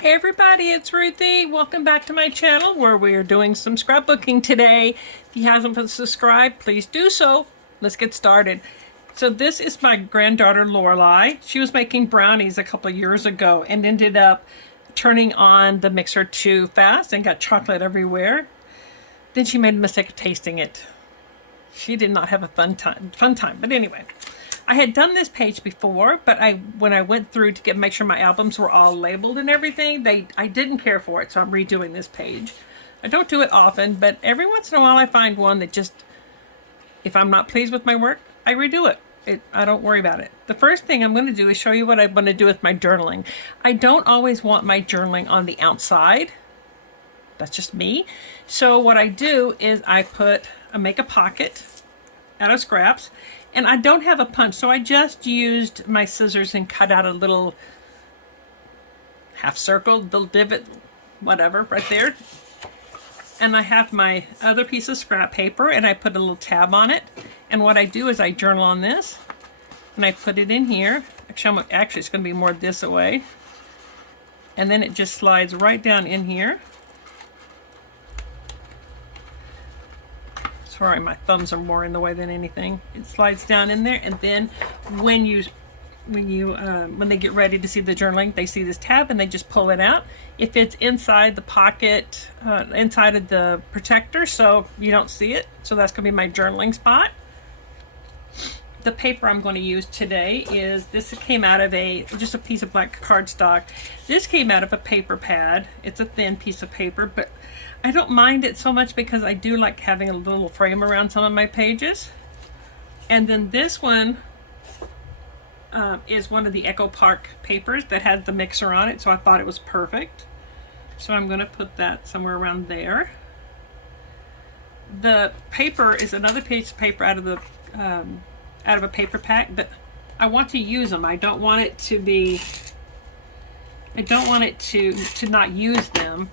Hey everybody, it's Ruthie. Welcome back to my channel where we are doing some scrapbooking today. If you haven't subscribed, please do so. Let's get started. So this is my granddaughter Lorelei. She was making brownies a couple of years ago and ended up turning on the mixer too fast and got chocolate everywhere. Then she made a mistake of tasting it. She did not have a fun time. But anyway, I had done this page before, but when I went through to make sure my albums were all labeled and everything, I didn't care for it, so I'm redoing this page. I don't do it often, but every once in a while I find one that just, if I'm not pleased with my work, I redo it. I don't worry about it. The first thing I'm going to do is show you what I want to do with my journaling. I don't always want my journaling on the outside. That's just me. So what I do is I make a pocket out of scraps, and I don't have a punch, so I just used my scissors and cut out a little half circle, little divot, whatever, right there. And I have my other piece of scrap paper, and I put a little tab on it. And what I do is I journal on this, and I put it in here. Actually, it's going to be more this way. And then it just slides right down in here. Sorry, my thumbs are more in the way than anything. It slides down in there, and then when they get ready to see the journaling, they see this tab and they just pull it out. If it's inside the pocket, inside of the protector, so you don't see it, so that's going to be my journaling spot. The paper I'm going to use today is this. Came out of just a piece of black cardstock. This came out of a paper pad. It's a thin piece of paper, but I don't mind it so much because I do like having a little frame around some of my pages. And then this one is one of the Echo Park papers that has the mixer on it, so I thought it was perfect. So I'm going to put that somewhere around there. The paper is another piece of paper out of a paper pack, but I want to use them. I don't want it to not use them.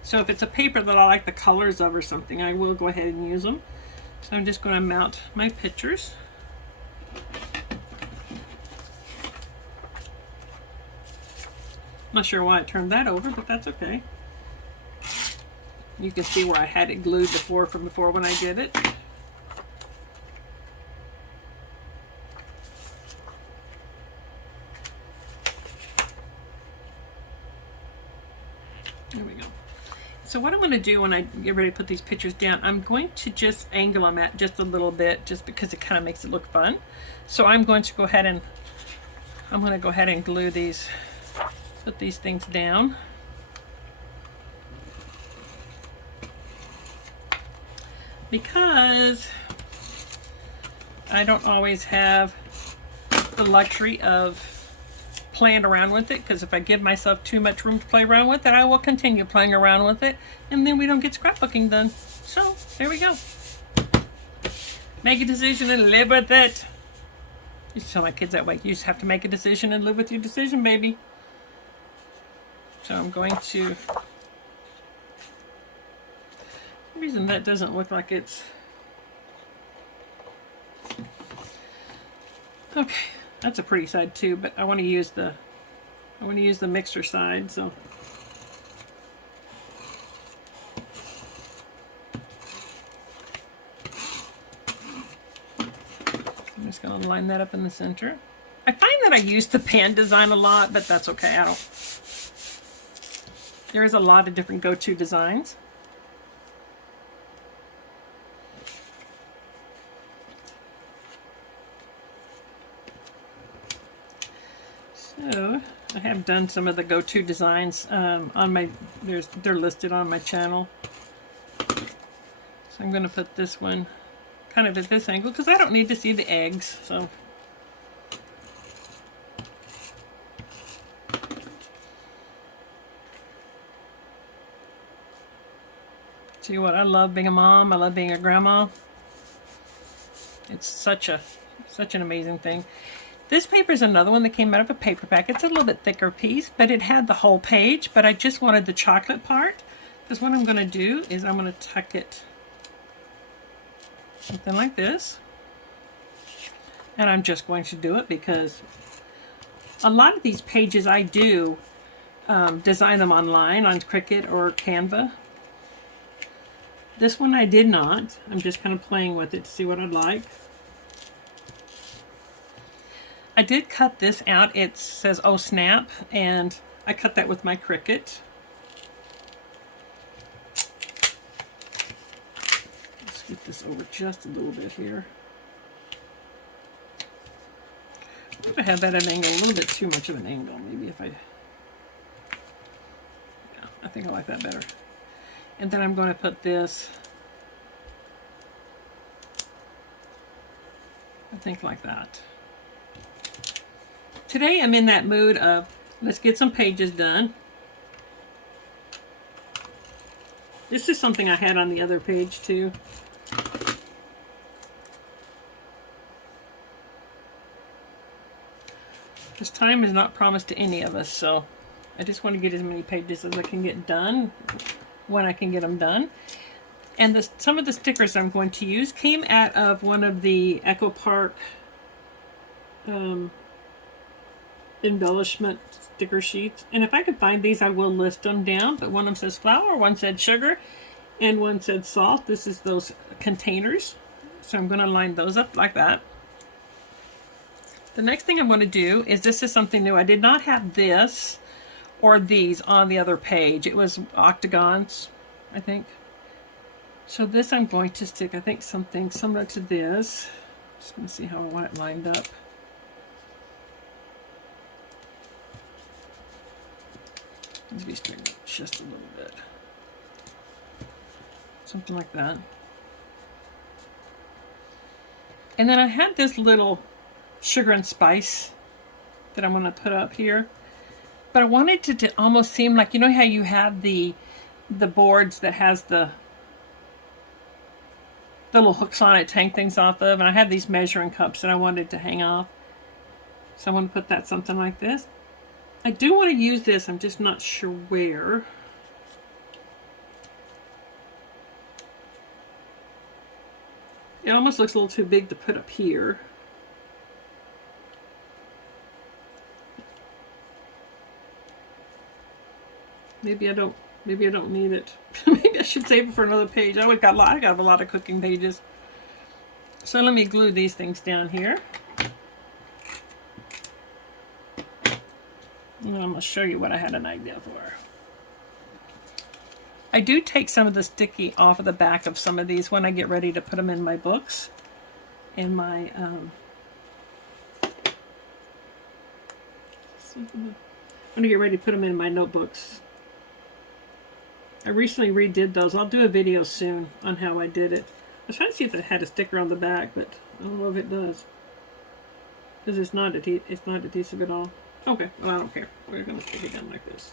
So if it's a paper that I like the colors of or something, I will go ahead and use them. So I'm just going to mount my pictures. Not sure why I turned that over, but that's okay. You can see where I had it glued before when I did it. There we go. So what I'm going to do when I get ready to put these pictures down, I'm going to just angle them at just a little bit, just because it kind of makes it look fun. So I'm going to go ahead and glue these, put these things down. Because I don't always have the luxury of playing around with it, because if I give myself too much room to play around with it, I will continue playing around with it, and then we don't get scrapbooking done. So there we go. Make a decision and live with it. I used to tell my kids that way. You just have to make a decision and live with your decision, baby. So I'm going to, for some reason that doesn't look like it's okay. That's a pretty side too, but I want to use the mixer side, so I'm just going to line that up in the center. I find that I use the pan design a lot, but that's okay. There is a lot of different go-to designs. So I have done some of the go-to designs they're listed on my channel. So I'm going to put this one kind of at this angle because I don't need to see the eggs. So see what I love being a mom. I love being a grandma. It's such an amazing thing. This paper is another one that came out of a paper pack. It's a little bit thicker piece, but it had the whole page, but I just wanted the chocolate part. Because what I'm going to do is I'm going to tuck it something like this. And I'm just going to do it because a lot of these pages I do design them online on Cricut or Canva. This one I did not. I'm just kind of playing with it to see what I'd like. I did cut this out. It says "Oh Snap," and I cut that with my Cricut. Let's get this over just a little bit here. I have that at an angle, a little bit too much of an angle. Maybe if I think I like that better. And then I'm going to put this, I think like that. Today I'm in that mood of, let's get some pages done. This is something I had on the other page too. Because time is not promised to any of us, so I just want to get as many pages as I can get done when I can get them done. And some of the stickers I'm going to use came out of one of the Echo Park embellishment sticker sheets. And if I could find these, I will list them down. But one of them says flour, one said sugar, and one said salt. This is those containers. So I'm going to line those up like that. The next thing I'm going to do is, this is something new. I did not have this or these on the other page. It was octagons, I think. So this I'm going to stick, I think, something similar to this. Just going to see how I want it lined up. Maybe straighten it just a little bit. Something like that. And then I had this little sugar and spice that I'm going to put up here. But I wanted it to almost seem like, you know how you have the boards that has the little hooks on it to hang things off of, and I have these measuring cups that I wanted to hang off. So I want to put that something like this. I do want to use this, I'm just not sure where. It almost looks a little too big to put up here. Maybe I don't need it. Maybe I should save it for another page. I got a lot of cooking pages. So let me glue these things down here. And I'm going to show you what I had an idea for. I do take some of the sticky off of the back of some of these when I get ready to put them in my books. In my when I get ready to put them in my notebooks. I recently redid those. I'll do a video soon on how I did it. I was trying to see if it had a sticker on the back, but I don't know if it does. Because it's not adhesive at all. Okay, well, I don't care. We're going to stick it down like this.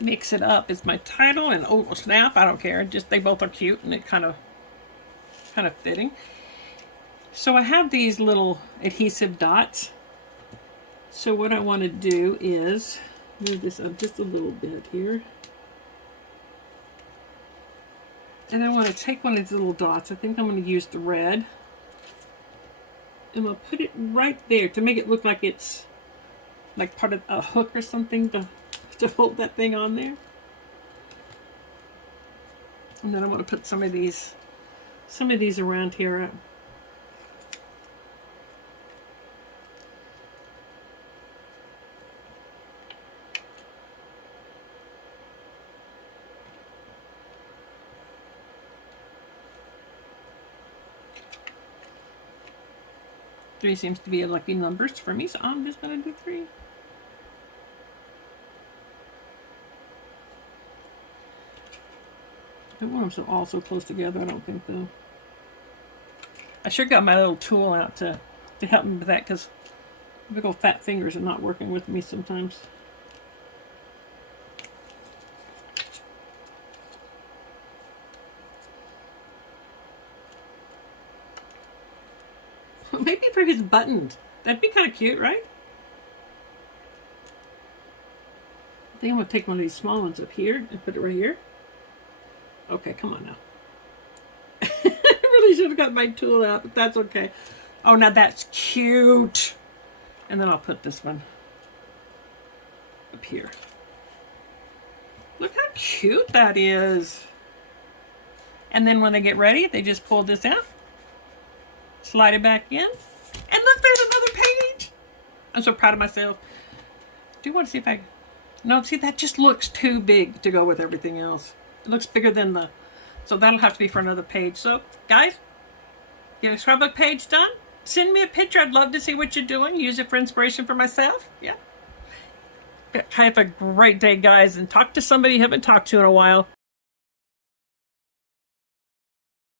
Mix it up is my title, and oh snap, I don't care. Just they both are cute, and it kind of fitting. So I have these little adhesive dots. So what I want to do is move this up just a little bit here. And I want to take one of these little dots. I think I'm going to use the red. And I'll put it right there to make it look like it's like part of a hook or something to hold that thing on there. And then I want to put some of these around here. Three seems to be a lucky number for me, so I'm just going to do 3. I don't want them all so close together, I don't think, though. I sure got my little tool out to help me with that, because big old fat fingers are not working with me sometimes. Maybe for his buttons. That'd be kind of cute, right? I think I'm going to take one of these small ones up here and put it right here. Okay, come on now. should have got my tool out, but that's okay. Oh, now that's cute. And then I'll put this one up here. Look how cute that is. And then when they get ready, they just pull this out, slide it back in, and look, there's another page. I'm so proud of myself. Do you want to see if I... No, see, that just looks too big to go with everything else. It looks bigger than the... So that'll have to be for another page. So, guys, get a scrapbook page done. Send me a picture. I'd love to see what you're doing. Use it for inspiration for myself. Yeah. Have a great day, guys, and talk to somebody you haven't talked to in a while.